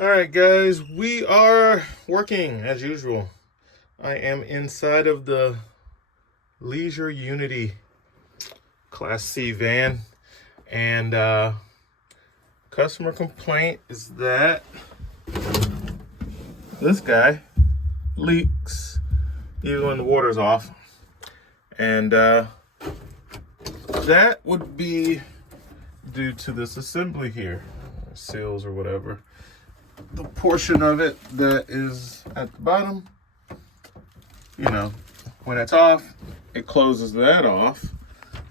Alright guys, we are working as usual. I am inside of the Leisure Unity Class C van, and customer complaint is that this guy leaks even when the water's off, and that would be due to this assembly here, seals or whatever. The portion of it that is at the bottom, you know, when it's off, it closes that off,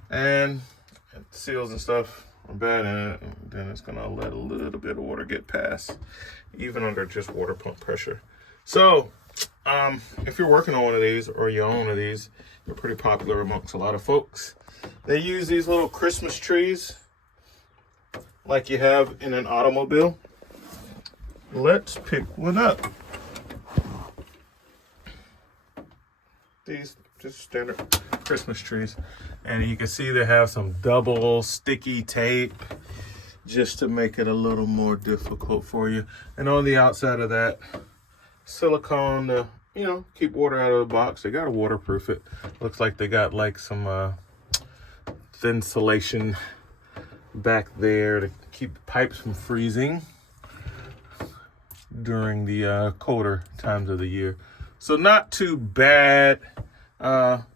and seals and stuff are bad in it, and then it's gonna let a little bit of water get past, even under just water pump pressure. So if you're working on one of these, or you own one of these, they're pretty popular amongst a lot of folks. They use these little Christmas trees like you have in an automobile. Let's pick one up. These just standard Christmas trees, and you can see they have some double sticky tape just to make it a little more difficult for you. And on the outside of that, silicone to, you know, keep water out of the box. They gotta waterproof it. Looks like they got like some insulation back there to keep the pipes from freezing during the colder times of the year. So not too bad.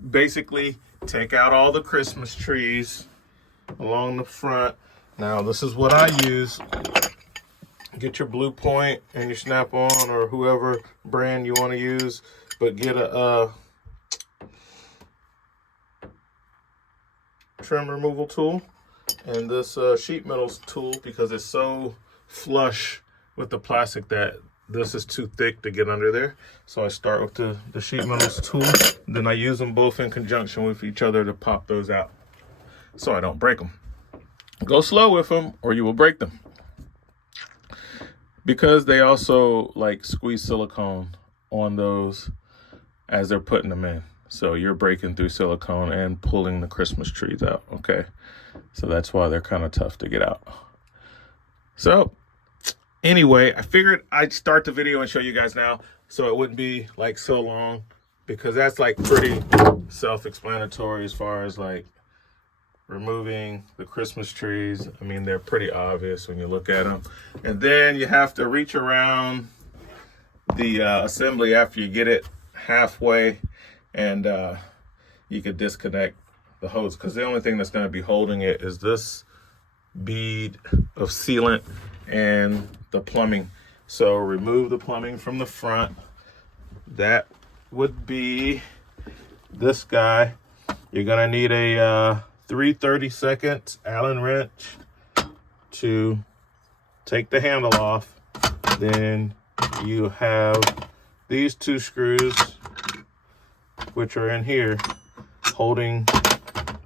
Basically take out all the Christmas trees along the front. Now this is what I use. Get your Blue Point and your Snap-on or whoever brand you want to use, but get a trim removal tool and this sheet metal tool, because it's so flush with the plastic that this is too thick to get under there. So I start with the sheet metal tool, then I use them both in conjunction with each other to pop those out so I don't break them. Go slow with them or you will break them, because they also like squeeze silicone on those as they're putting them in. So you're breaking through silicone and pulling the Christmas trees out, okay? So that's why they're kind of tough to get out. So anyway, I figured I'd start the video and show you guys now so it wouldn't be like so long, because that's like pretty self-explanatory as far as like removing the Christmas trees. I mean, they're pretty obvious when you look at them. And then you have to reach around the assembly after you get it halfway, and you could disconnect the hose, because the only thing that's going to be holding it is this bead of sealant and the plumbing. So remove the plumbing from the front. That would be this guy. You're gonna need a 3/32 Allen wrench to take the handle off. Then you have these two screws, which are in here, holding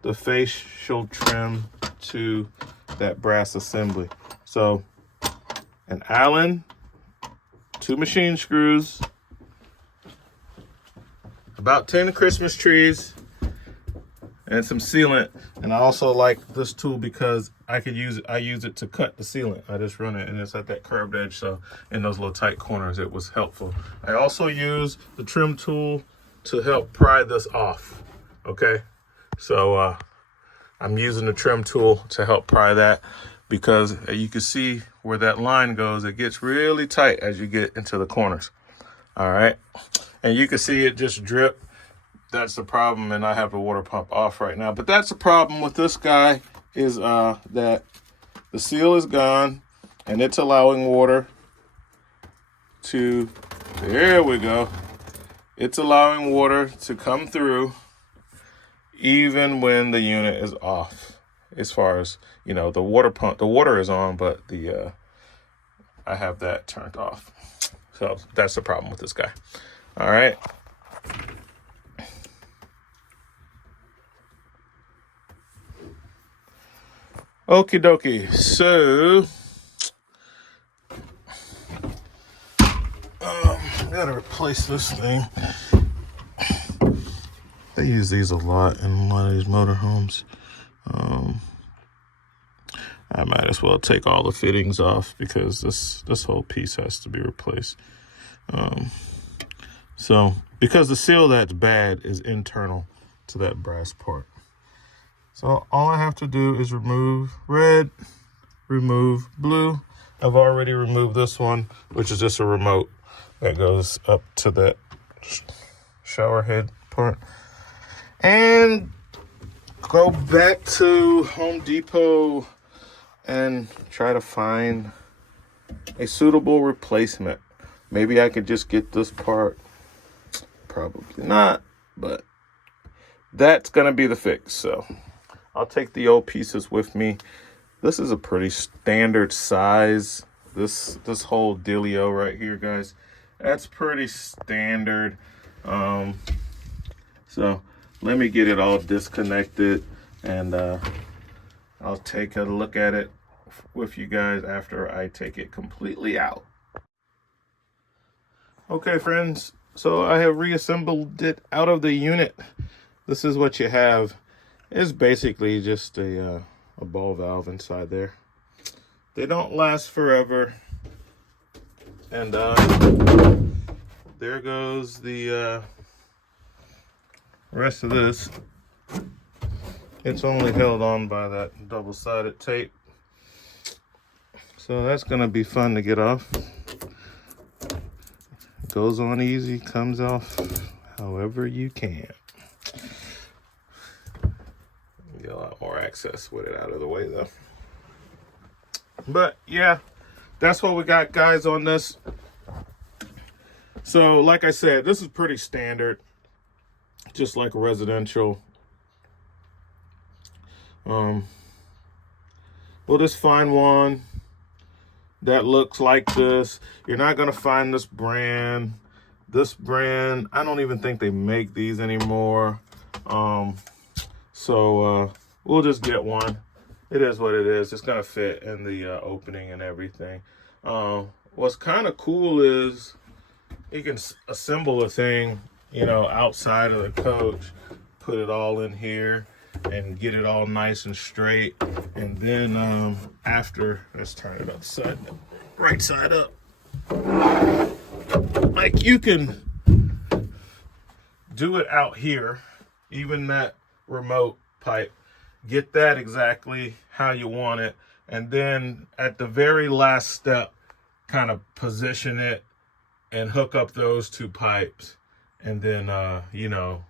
the facial trim to that brass assembly. So an Allen, 2 machine screws, about 10 Christmas trees, and some sealant. And I also like this tool because I use it to cut the sealant. I just run it and it's at that curved edge, so in those little tight corners it was helpful. I also use the trim tool to help pry this off, okay? So I'm using the trim tool to help pry that, because you can see where that line goes, it gets really tight as you get into the corners. All right, and you can see it just drip. That's the problem, and I have the water pump off right now. But that's the problem with this guy, is that the seal is gone and it's allowing water to, there we go. It's allowing water to come through even when the unit is off. As far as, you know, the water pump, the water is on, but the I have that turned off. So that's the problem with this guy. All right. Okie dokie. So, I gotta replace this thing. They use these a lot in a lot of these motorhomes. I might as well take all the fittings off because this whole piece has to be replaced. So, because the seal that's bad is internal to that brass part. So all I have to do is remove red, remove blue. I've already removed this one, which is just a remote that goes up to that shower head part. And go back to Home Depot and try to find a suitable replacement. Maybe I could just get this part. Probably not, but that's gonna be the fix. So I'll take the old pieces with me. This is a pretty standard size. This whole dealio right here, guys, that's pretty standard. So let me get it all disconnected, and I'll take a look at it with you guys after I take it completely out. Okay, friends, so I have reassembled it out of the unit. This is what you have. It's basically just a ball valve inside there. They don't last forever. And there goes the rest of this. It's only held on by that double-sided tape. So that's gonna be fun to get off. Goes on easy, comes off however you can. Get a lot more access with it out of the way though. But yeah, that's what we got, guys, on this. So like I said, this is pretty standard, just like a residential. We'll just find one that looks like this. You're not gonna find this brand. This brand, I don't even think they make these anymore. So we'll just get one. It is what it is. It's gonna fit in the opening and everything. What's kind of cool is you can assemble a thing, you know, outside of the coach, put it all in here and get it all nice and straight. And then after, let's turn it upside down, right side up. Like, you can do it out here, even that remote pipe, get that exactly how you want it, and then at the very last step, kind of position it and hook up those two pipes, and then you know,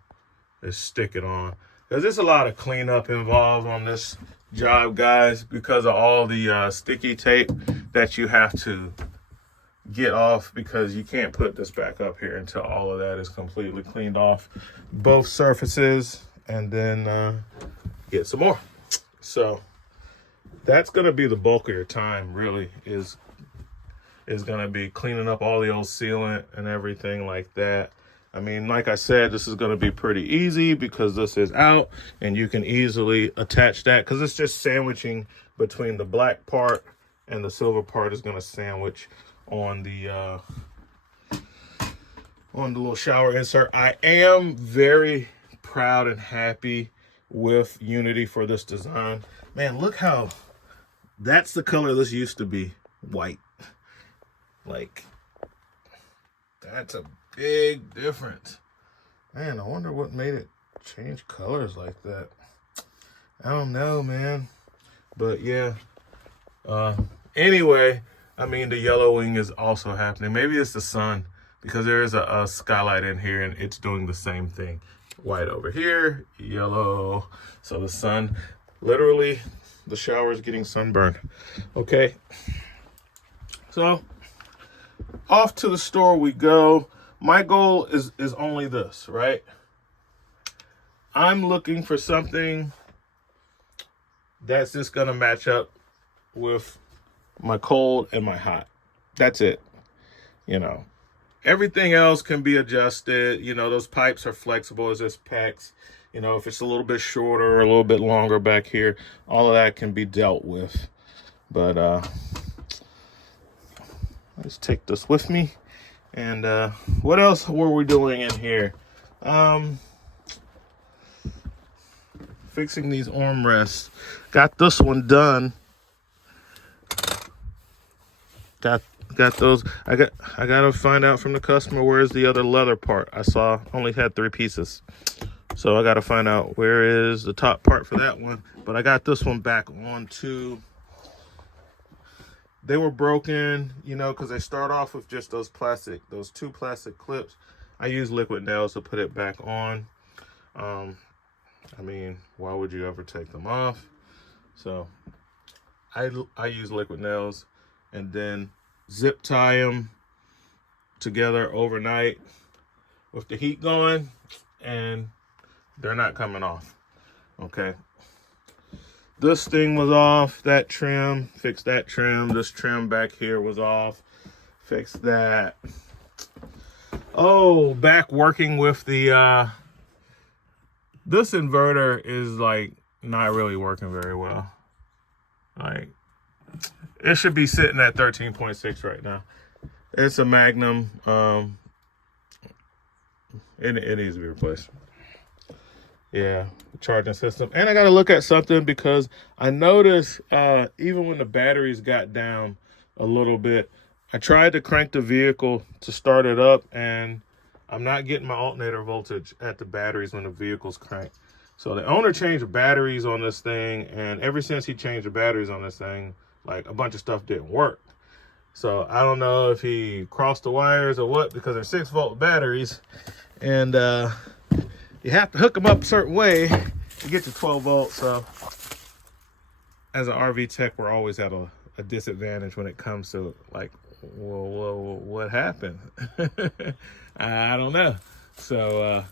just stick it on. Because there's a lot of cleanup involved on this job, guys, because of all the sticky tape that you have to get off, because you can't put this back up here until all of that is completely cleaned off both surfaces, and then get some more. So that's gonna be the bulk of your time, really, is gonna be cleaning up all the old sealant and everything like that. I mean, like I said, this is going to be pretty easy because this is out and you can easily attach that, because it's just sandwiching between the black part, and the silver part is going to sandwich on the little shower insert. I am very proud and happy with Unity for this design. Man, look how that's the color this used to be, white. Like, that's a big difference. Man, I wonder what made it change colors like that. I don't know, man. But yeah. Anyway, I mean, the yellowing is also happening. Maybe it's the sun, because there is a skylight in here and it's doing the same thing. White over here, yellow. So the sun, literally, the shower is getting sunburned. Okay. So off to the store we go. My goal is only this, right? I'm looking for something that's just gonna match up with my cold and my hot. That's it. You know, everything else can be adjusted. You know, those pipes are flexible as just PEX. You know, if it's a little bit shorter or a little bit longer back here, all of that can be dealt with. But let's take this with me. And what else were we doing in here? Fixing these armrests. Got this one done. Got those. I gotta find out from the customer where's the other leather part. I saw only had 3 pieces. So I gotta find out where is the top part for that one. But I got this one back on too. They were broken, you know, because they start off with just those 2 plastic clips. I use liquid nails to put it back on. I mean, why would you ever take them off? So I use liquid nails and then zip tie them together overnight with the heat going, and they're not coming off. Okay. This thing was off, that trim, fixed that trim. This trim back here was off, fixed that. Oh, back working with the, this inverter is like not really working very well. Like, it should be sitting at 13.6 right now. It's a Magnum. It needs to be replaced. Yeah, charging system. And I got to look at something because I noticed even when the batteries got down a little bit, I tried to crank the vehicle to start it up, and I'm not getting my alternator voltage at the batteries when the vehicle's cranked. So the owner changed the batteries on this thing, and ever since he changed the batteries on this thing, like a bunch of stuff didn't work. So I don't know if he crossed the wires or what, because they're 6-volt batteries, and you have to hook them up a certain way to get to 12 volts. So as an RV tech, we're always at a disadvantage when it comes to like, well, what happened? I don't know. So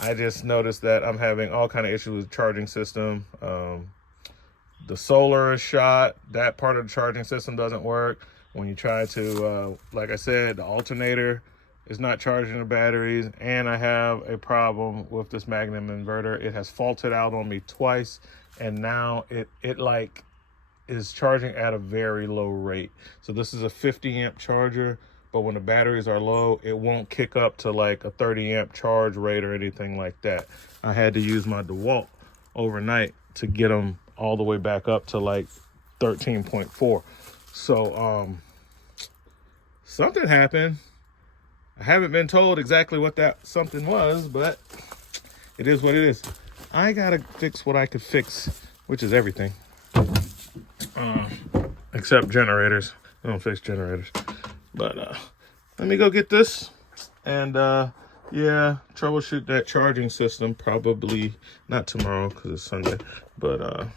I just noticed that I'm having all kind of issues with the charging system. The solar is shot. That part of the charging system doesn't work. When you try to, like I said, the alternator is not charging the batteries. And I have a problem with this Magnum inverter. It has faulted out on me twice. And now it like is charging at a very low rate. So this is a 50 amp charger, but when the batteries are low, it won't kick up to like a 30 amp charge rate or anything like that. I had to use my DeWalt overnight to get them all the way back up to like 13.4. So something happened. I haven't been told exactly what that something was, but it is what it is. I gotta fix what I could fix, which is everything. Except generators. I don't fix generators. But let me go get this and yeah, troubleshoot that charging system. Probably not tomorrow because it's Sunday, but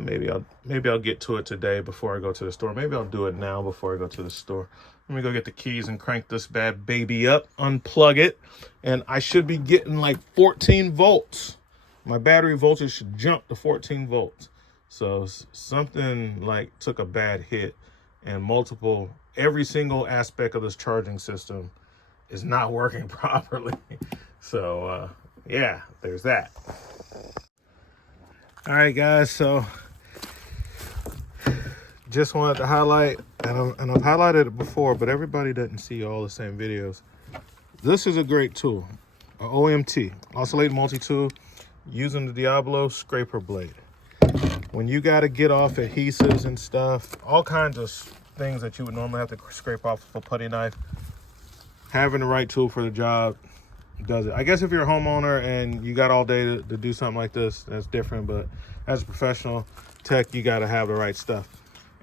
maybe I'll get to it today before I go to the store. Maybe I'll do it now before I go to the store. Let me go get the keys and crank this bad baby up, unplug it, and I should be getting like 14 volts. My battery voltage should jump to 14 volts. So something like took a bad hit, and every single aspect of this charging system is not working properly. So yeah, there's that. All right, guys, so just wanted to highlight, and I've highlighted it before, but everybody doesn't see all the same videos. This is a great tool, an OMT, oscillating multi-tool, using the Diablo scraper blade. When you got to get off adhesives and stuff, all kinds of things that you would normally have to scrape off with a putty knife, having the right tool for the job does it. I guess if you're a homeowner and you got all day to do something like this, that's different, but as a professional tech, you got to have the right stuff.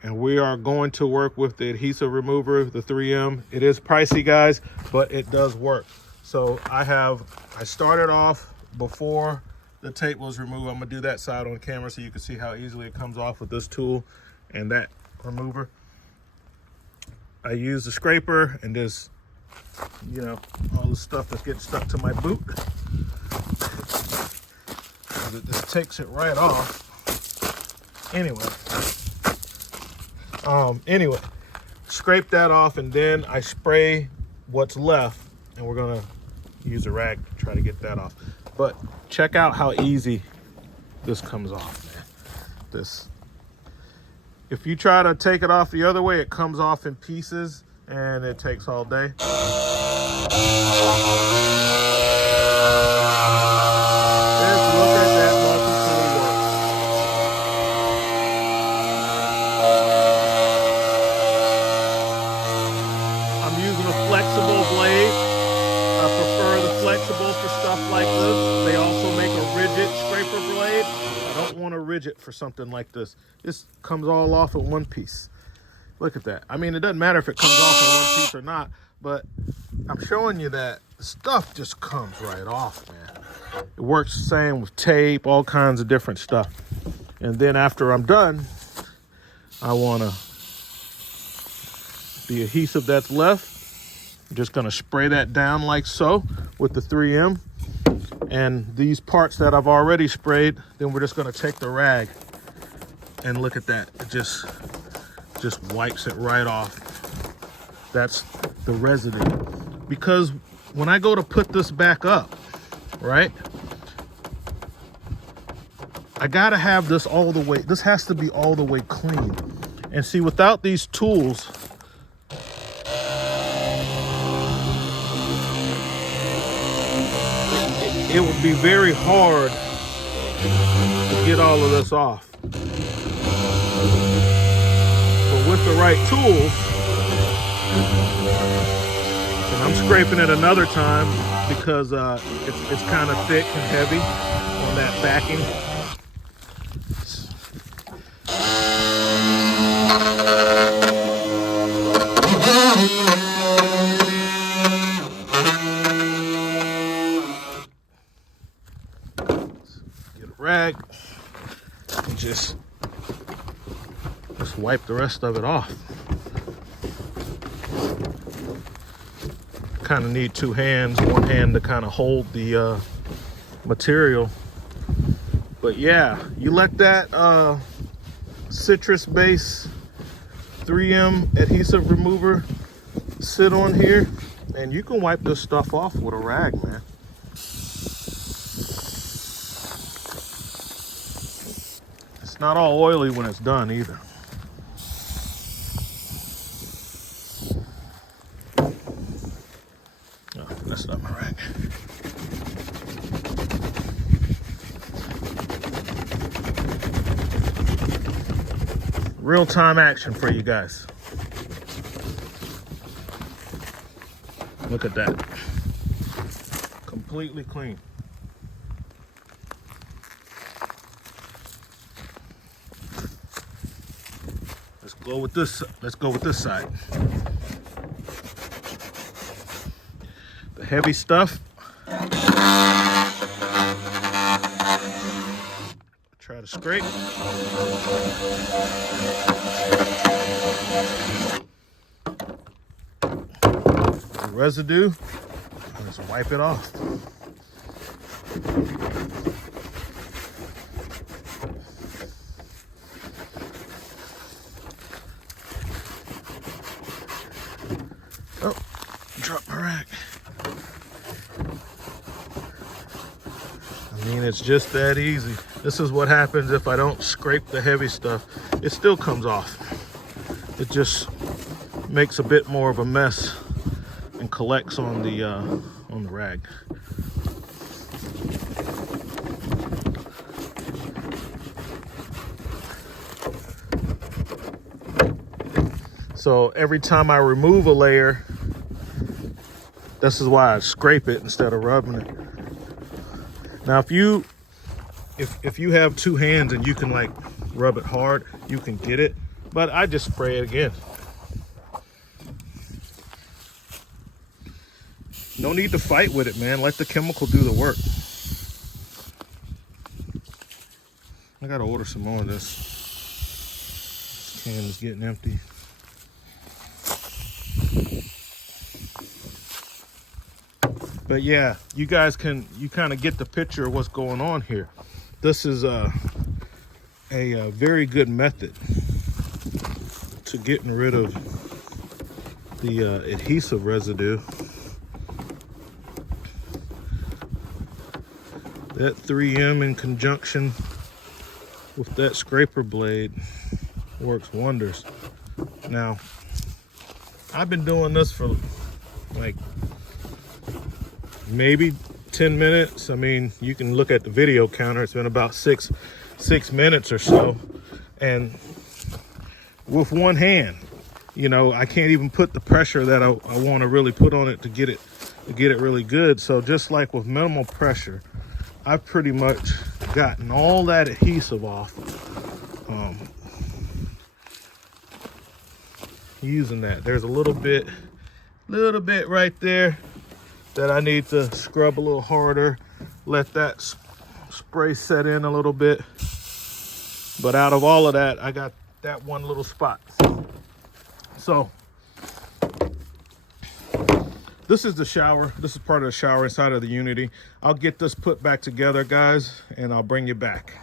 And we are going to work with the adhesive remover, the 3M. It is pricey, guys, but it does work. So I started off before the tape was removed. I'm gonna do that side on camera so you can see how easily it comes off with this tool and that remover. I use the scraper and this, you know, all the stuff that's getting stuck to my boot. It just takes it right off. Anyway, scrape that off, and then I spray what's left, and we're gonna use a rag to try to get that off. But check out how easy this comes off, man. If you try to take it off the other way, it comes off in pieces and it takes all day. Just look at that multi-tool work. I'm using a flexible blade. I prefer the flexible for stuff like this. They also make a rigid scraper blade. I don't want a rigid for something like this. This comes all off in one piece. Look at that. I mean, it doesn't matter if it comes off in one piece or not, but I'm showing you that stuff just comes right off, man. It works the same with tape, all kinds of different stuff. And then after I'm done, I want the adhesive that's left. I'm just gonna spray that down like so with the 3M. And these parts that I've already sprayed, then we're just gonna take the rag and look at that. It just wipes it right off. That's the residue. Because when I go to put this back up, right? I gotta have this all the way, this has to be all the way clean. And see, without these tools, it would be very hard to get all of this off. But with the right tools, and I'm scraping it another time because it's kind of thick and heavy on that backing. Get a rag and just wipe the rest of it off. Kind of need two hands, one hand to kind of hold the material. But yeah, you let that citrus base 3M adhesive remover sit on here and you can wipe this stuff off with a rag, man. It's not all oily when it's done either. Oh, that's not my rag. Real-time action for you guys. Look at that. Completely clean. Let's go with this side. The heavy stuff. Try to scrape. The residue, just wipe it off. Oh, dropped my rag. I mean, it's just that easy. This is what happens if I don't scrape the heavy stuff. It still comes off. It just makes a bit more of a mess and collects on the rag. So every time I remove a layer, this is why I scrape it instead of rubbing it. Now, if you have two hands and you can like rub it hard, you can get it, but I just spray it again. No need to fight with it, man. Let the chemical do the work. I gotta order some more of this. This can is getting empty. But yeah, you guys kind of get the picture of what's going on here. This is a very good method to getting rid of the adhesive residue. That 3M in conjunction with that scraper blade works wonders. Now, I've been doing this for like maybe 10 minutes. I mean, you can look at the video counter. It's been about six minutes or so. And with one hand, you know, I can't even put the pressure that I want to really put on it to get it really good. So just like with minimal pressure, I've pretty much gotten all that adhesive off using that. There's a little bit right there that I need to scrub a little harder, let that spray set in a little bit. But out of all of that, I got that one little spot. So this is the shower. This is part of the shower inside of the Unity. I'll get this put back together, guys, and I'll bring you back.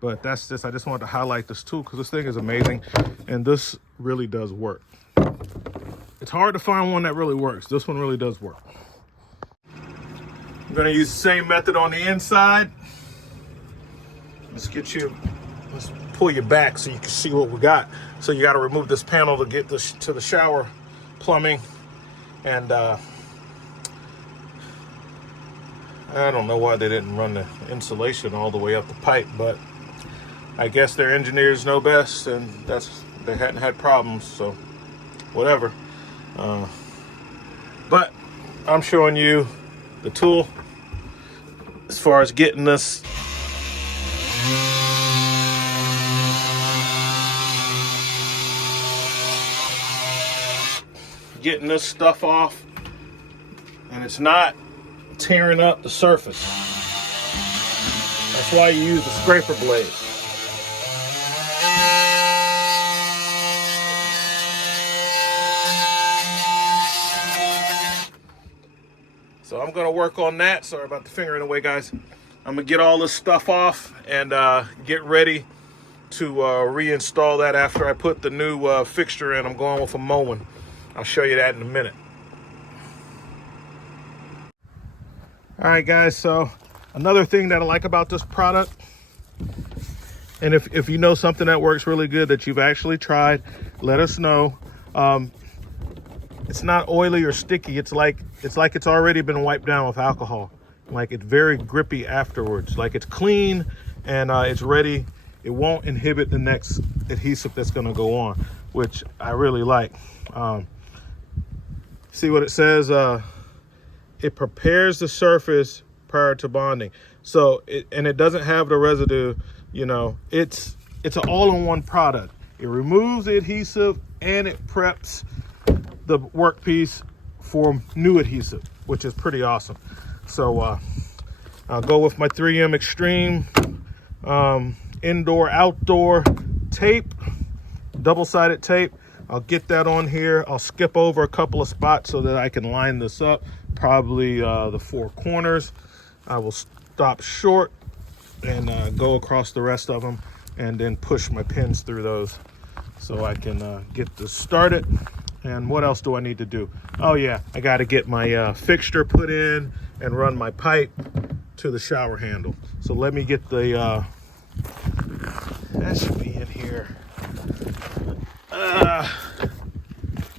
But that's this. I just wanted to highlight this tool because this thing is amazing, and this really does work. It's hard to find one that really works. This one really does work. I'm gonna use the same method on the inside. Let's pull you back so you can see what we got. So you got to remove this panel to get this to the shower plumbing. And I don't know why they didn't run the insulation all the way up the pipe, but I guess their engineers know best, and they hadn't had problems, so whatever. But I'm showing you the tool as far as getting this stuff off, and it's not tearing up the surface. That's why you use the scraper blade. So I'm gonna work on that. Sorry about the finger in the way, guys. I'm gonna get all this stuff off and get ready to reinstall that after I put the new fixture in. I'm going with a Moen. I'll show you that in a minute. All right, guys, so another thing that I like about this product, and if you know something that works really good that you've actually tried, let us know. It's not oily or sticky. It's like it's already been wiped down with alcohol. Like, it's very grippy afterwards. Like, it's clean and it's ready. It won't inhibit the next adhesive that's gonna go on, which I really like. See what it says? It prepares the surface prior to bonding. So it doesn't have the residue. You know, it's an all-in-one product. It removes the adhesive and it preps the workpiece for new adhesive, which is pretty awesome. So I'll go with my 3M Extreme indoor-outdoor tape, double-sided tape. I'll get that on here. I'll skip over a couple of spots so that I can line this up, probably the 4 corners. I will stop short and go across the rest of them, and then push my pins through those so I can get this started. And what else do I need to do? Oh yeah, I got to get my fixture put in and run my pipe to the shower handle. So let me get the, that should be in here.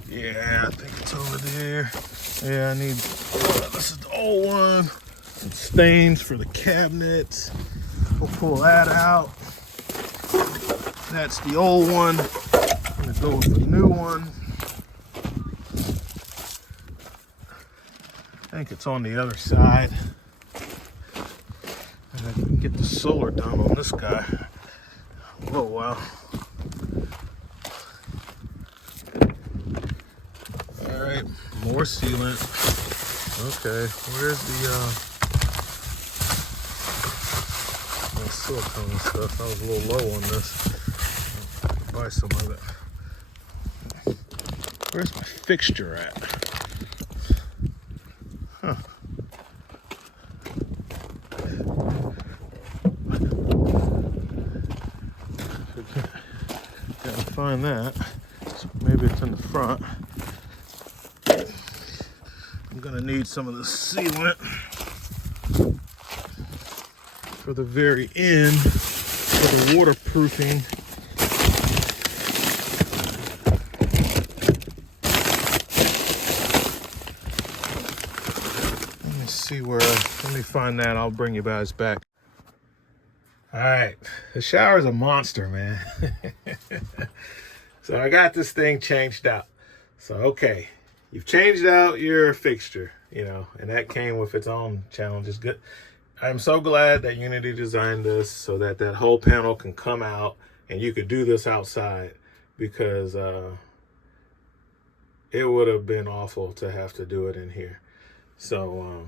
Yeah, I think it's over there. Yeah, I need, this is the old one. Some stains for the cabinets. We'll pull that out. That's the old one. I'm gonna go with the new one. I think it's on the other side. And I can get the solar done on this guy. Oh wow. All right, more sealant. Okay, where's the silicone stuff? I was a little low on this. I'll buy some of it. Where's my fixture at? Huh. Gotta find that. So maybe it's in the front. I'm gonna need some of the sealant. for the very end for the waterproofing. Let me find that. I'll bring you guys back. All right, the shower is a monster, man. So I got this thing changed out. So, okay, you've changed out your fixture, you know, and that came with its own challenges. Good. I'm so glad that Unity designed this so that that whole panel can come out and you could do this outside, because it would have been awful to have to do it in here. So,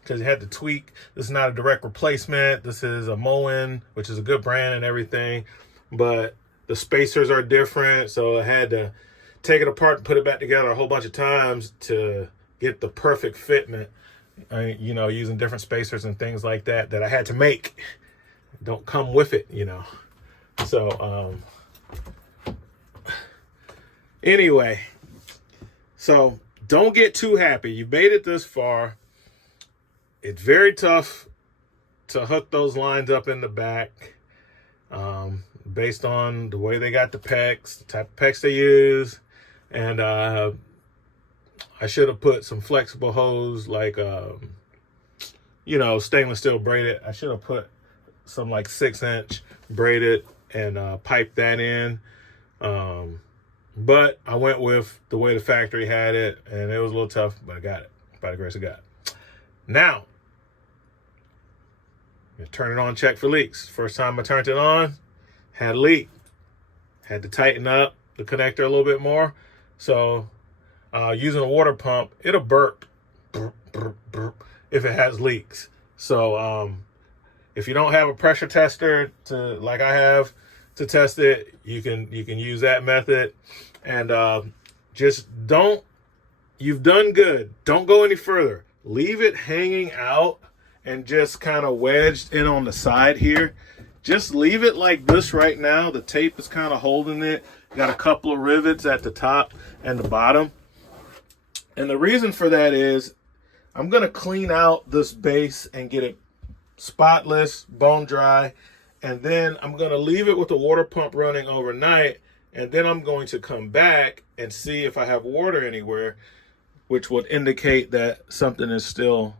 because you had to tweak. This is not a direct replacement. This is a Moen, which is a good brand and everything, but the spacers are different. So I had to take it apart and put it back together a whole bunch of times to get the perfect fitment, you know, using different spacers and things like that that I had to make. Don't come with it, you know. So, anyway, so don't get too happy. You made it this far. It's very tough to hook those lines up in the back, based on the way they got the pegs, the type of pegs they use. And I should have put some flexible hose, like, you know, stainless steel braided. I should have put some like 6-inch braided and piped that in. But I went with the way the factory had it, and it was a little tough, but I got it by the grace of God. Now, turn it on, check for leaks. First time I turned it on, had a leak. Had to tighten up the connector a little bit more. So using a water pump, it'll burp if it has leaks. So if you don't have a pressure tester to, like I have, to test it, you can use that method. And just don't, you've done good. Don't go any further. Leave it hanging out and just kind of wedged in on the side here. Just leave it like this right now. The tape is kind of holding it. Got a couple of rivets at the top and the bottom. And the reason for that is I'm going to clean out this base and get it spotless, bone dry. And then I'm going to leave it with the water pump running overnight. And then I'm going to come back and see if I have water anywhere, which would indicate that something is still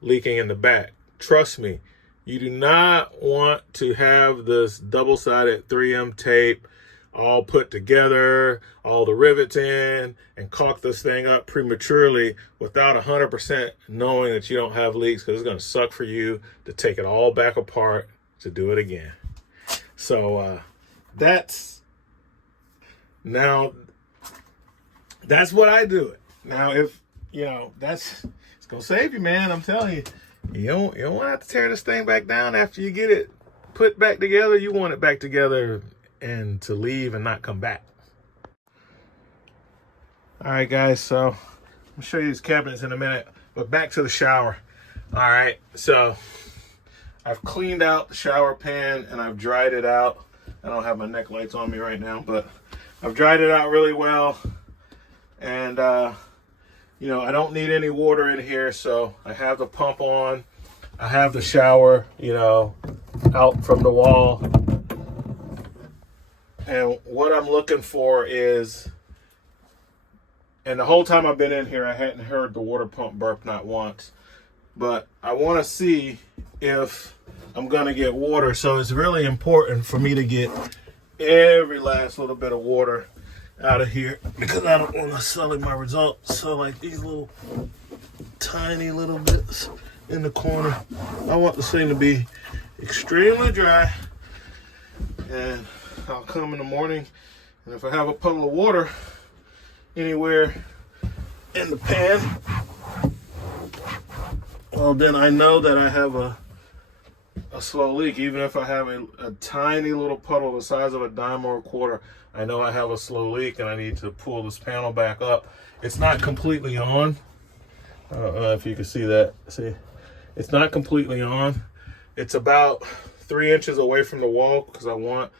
leaking in the back. Trust me, you do not want to have this double-sided 3M tape all put together, all the rivets in, and caulk this thing up prematurely without 100% knowing that you don't have leaks, because it's going to suck for you to take it all back apart to do it again. So that's what I do it. Now, if, you know, it's going to save you, man. I'm telling you. You don't want to have to tear this thing back down after you get it put back together. You want it back together and to leave and not come back. All right, guys. So I'll show you these cabinets in a minute, but back to the shower. All right. So I've cleaned out the shower pan and I've dried it out. I don't have my neck lights on me right now, but I've dried it out really well. And, you know, I don't need any water in here, so I have the pump on. I have the shower, you know, out from the wall. And what I'm looking for is, and the whole time I've been in here, I hadn't heard the water pump burp, not once. But I want to see if I'm going to get water. So it's really important for me to get every last little bit of water out of here, because I don't want to sully my results. So like these little tiny little bits in the corner, I want this thing to be extremely dry. And I'll come in the morning, and if I have a puddle of water anywhere in the pan, well, then I know that I have a slow leak. Even if I have a tiny little puddle the size of a dime or a quarter, I know I have a slow leak and I need to pull this panel back up. It's not completely on. I don't know if you can see that. See, it's not completely on. It's about 3 inches away from the wall, because I want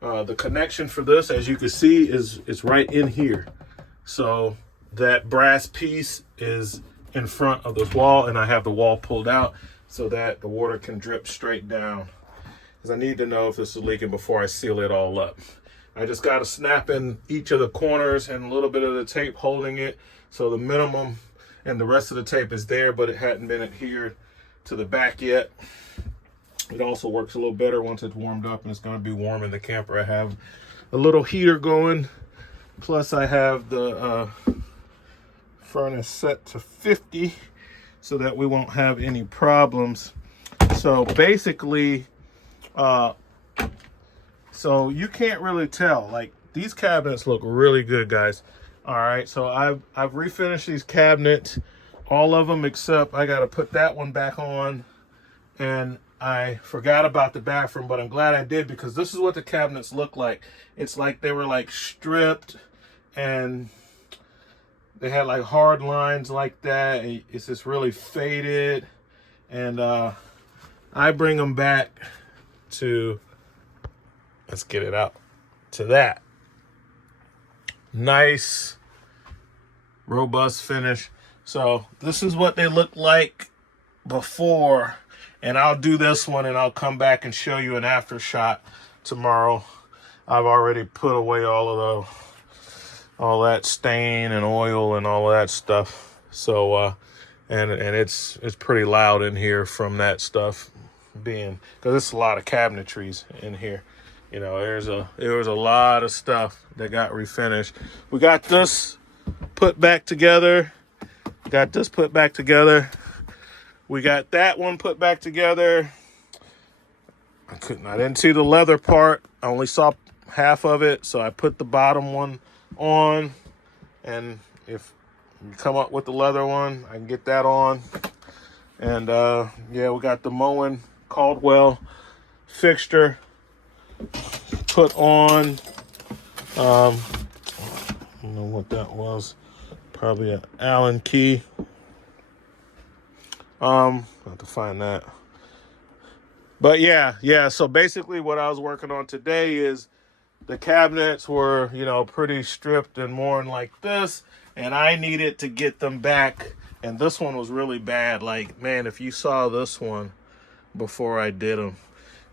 the connection for this, as you can see, is right in here. So that brass piece is in front of this wall, and I have the wall pulled out. so that the water can drip straight down, because I need to know if this is leaking before I seal it all up. I just got to snap in each of the corners and a little bit of the tape holding it, so the minimum and the rest of the tape is there, but it hadn't been adhered to the back yet. It also works a little better once it's warmed up, and it's going to be warm in the camper. I have a little heater going, plus I have the furnace set to 50 so that we won't have any problems. So basically, so you can't really tell. Like, these cabinets look really good, guys. All right, so I've refinished these cabinets, all of them except I got to put that one back on, and I forgot about the bathroom, but I'm glad I did, because this is what the cabinets look like. It's like they were like stripped, and they had like hard lines like that. It's just really faded, and I bring them back to, let's get it out, to that nice robust finish. So this is what they look like before, and I'll do this one and I'll come back and show you an after shot tomorrow. I've already put away all that stain and oil and all of that stuff. So and it's pretty loud in here from that stuff being, because it's a lot of cabinetries in here. You know, there was a lot of stuff that got refinished. We got this put back together. Got this put back together. We got that one put back together. I didn't see the leather part. I only saw half of it, so I put the bottom one on. And if you come up with the leather one, I can get that on. And yeah, we got the Moen Caldwell fixture put on. I don't know what that was. Probably an Allen key. Have to find that. But yeah. So basically, what I was working on today is the cabinets were, you know, pretty stripped and worn like this, and I needed to get them back. And this one was really bad. Like, man, if you saw this one before I did them,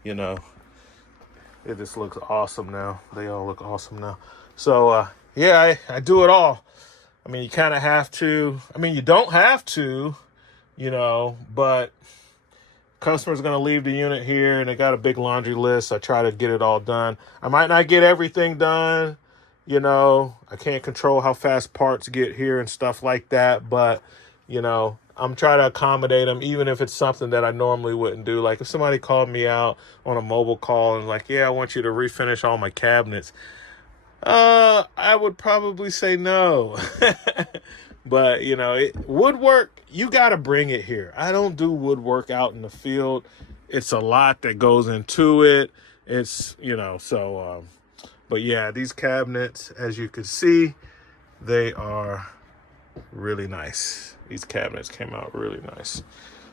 you know, it just looks awesome now. They all look awesome now. So yeah, I do it all. I mean, you kind of have to. I mean, you don't have to, you know, but customer's going to leave the unit here and they got a big laundry list. I try to get it all done. I might not get everything done, you know. I can't control how fast parts get here and stuff like that, but, you know, I'm trying to accommodate them, even if it's something that I normally wouldn't do. Like if somebody called me out on a mobile call and like, yeah, I want you to refinish all my cabinets, I would probably say no. But, you know, woodwork, you got to bring it here. I don't do woodwork out in the field. It's a lot that goes into it. It's, you know, so, but yeah, these cabinets, as you can see, they are really nice. These cabinets came out really nice.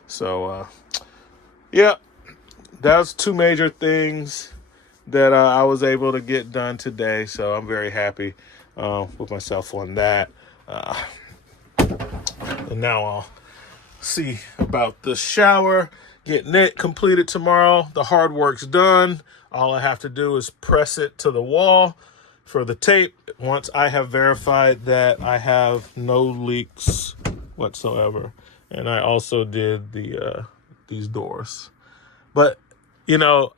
So, yeah, that was two major things that I was able to get done today. So I'm very happy with myself on that. And now I'll see about the shower, getting it completed tomorrow. The hard work's done. All I have to do is press it to the wall for the tape once I have verified that I have no leaks whatsoever. And I also did the these doors. But, you know,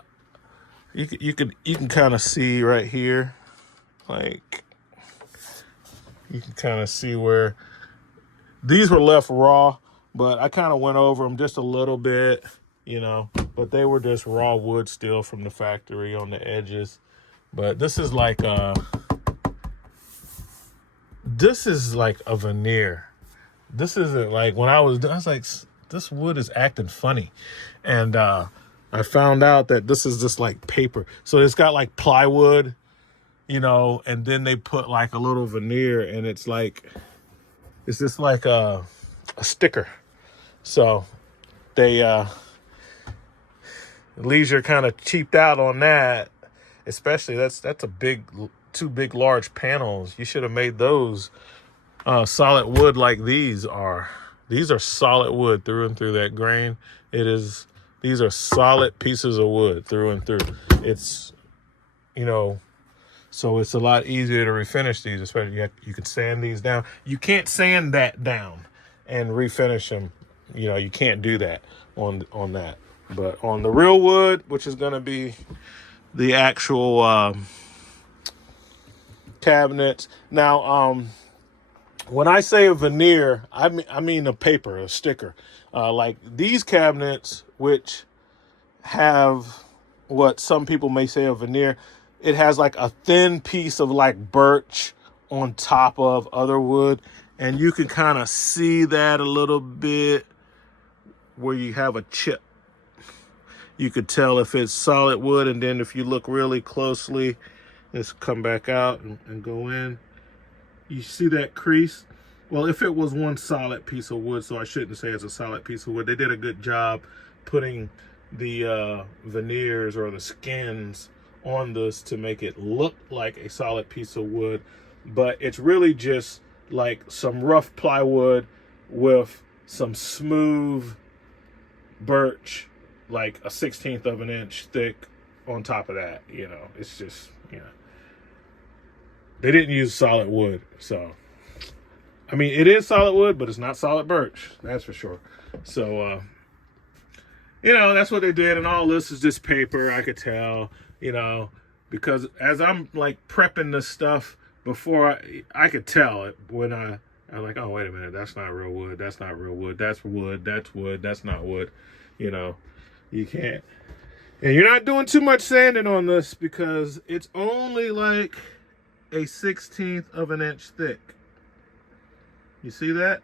you can kind of see right here, like you can kind of see where these were left raw, but I kind of went over them just a little bit, you know, but they were just raw wood still from the factory on the edges. But this is like a veneer. This isn't like, when I was like, this wood is acting funny. And I found out that this is just like paper. So it's got like plywood, you know, and then they put like a little veneer, and it's just like a sticker. So they Leisure kind of cheaped out on that. Especially that's two big large panels. You should have made those solid wood like these are. These are solid wood through and through. That grain, these are solid pieces of wood through and through. It's, you know, so it's a lot easier to refinish these, especially you can sand these down. You can't sand that down and refinish them. You know, you can't do that on that. But on the real wood, which is going to be the actual cabinets. Now, when I say a veneer, I mean a paper, a sticker. Like these cabinets, which have what some people may say a veneer, it has like a thin piece of like birch on top of other wood. And you can kind of see that a little bit where you have a chip. You could tell if it's solid wood, and then if you look really closely, let's come back out and go in. You see that crease? Well, if it was one solid piece of wood, so I shouldn't say it's a solid piece of wood. They did a good job putting the veneers or the skins on this to make it look like a solid piece of wood. But it's really just like some rough plywood with some smooth birch, like a 1/16 of an inch thick on top of that. You know, it's just, you know, they didn't use solid wood. So, I mean, it is solid wood, but it's not solid birch. That's for sure. So, you know, that's what they did. And all this is just paper, I could tell, you know, because as I'm like prepping this stuff before, I could tell it when I'm like, oh, wait a minute, that's not real wood. That's not real wood. That's wood. That's wood. That's not wood. You know, you can't. And you're not doing too much sanding on this because it's only like a 1/16 of an inch thick. You see that?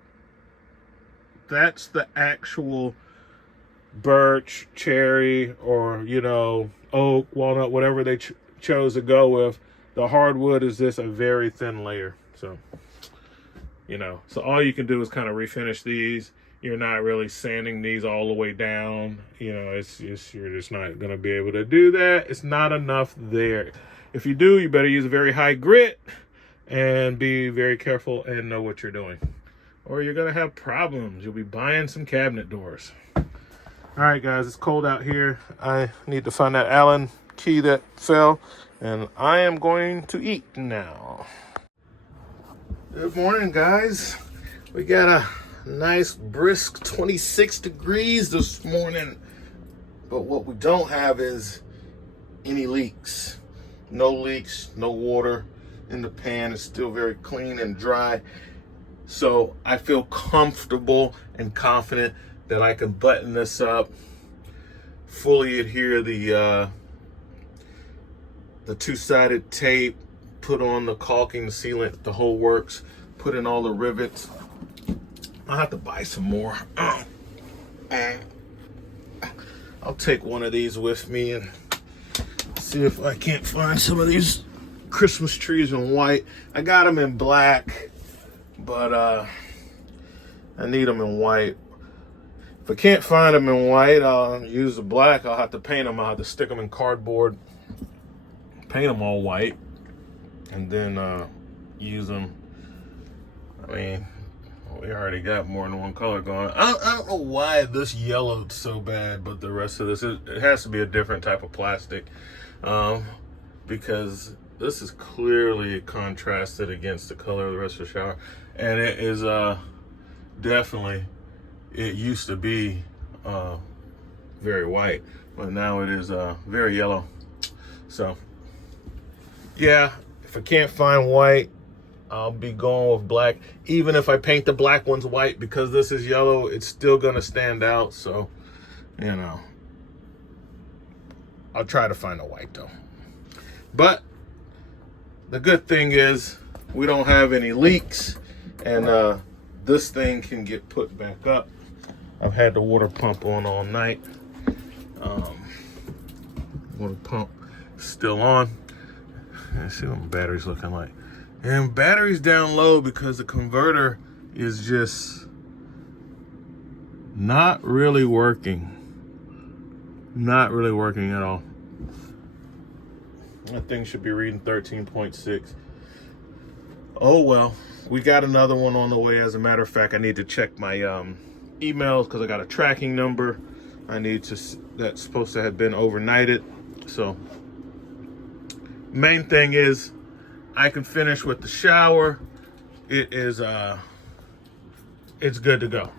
That's the actual birch, cherry, or, you know, oak, walnut, whatever they chose to go with. The hardwood is just a very thin layer. So, you know, so all you can do is kind of refinish these. You're not really sanding these all the way down. You know, it's just, you're just not going to be able to do that. It's not enough there. If you do, you better use a very high grit and be very careful and know what you're doing, or you're going to have problems. You'll be buying some cabinet doors. All right, guys, it's cold out here. I need to find that Allen key that fell, and I am going to eat now. Good morning, guys. We got a nice brisk 26 degrees this morning, but what we don't have is any leaks. No leaks, no water in the pan. It's still very clean and dry. So I feel comfortable and confident that I can button this up, fully adhere the two-sided tape, put on the caulking, the sealant, the whole works, put in all the rivets. I'll have to buy some more. I'll take one of these with me and see if I can't find some of these Christmas trees in white. I got them in black, but I need them in white. If I can't find them in white, I'll use the black. I'll have to paint them. I'll have to stick them in cardboard, paint them all white, and then use them. I mean, we already got more than one color going. I don't know why this yellowed so bad, but the rest of this, it has to be a different type of plastic, because this is clearly contrasted against the color of the rest of the shower. And it is definitely, it used to be very white, but now it is very yellow. So yeah, if I can't find white, I'll be going with black. Even if I paint the black ones white, because this is yellow, it's still gonna stand out. So, you know, I'll try to find a white though. But the good thing is we don't have any leaks, and this thing can get put back up. I've had the water pump on all night. Water pump still on. Let's see what my battery's looking like. And battery's down low because the converter is just not really working. Not really working at all. That thing should be reading 13.6. Oh well, we got another one on the way. As a matter of fact, I need to check my emails because I got a tracking number. I need to, that's supposed to have been overnighted. So main thing is I can finish with the shower. It is it's good to go.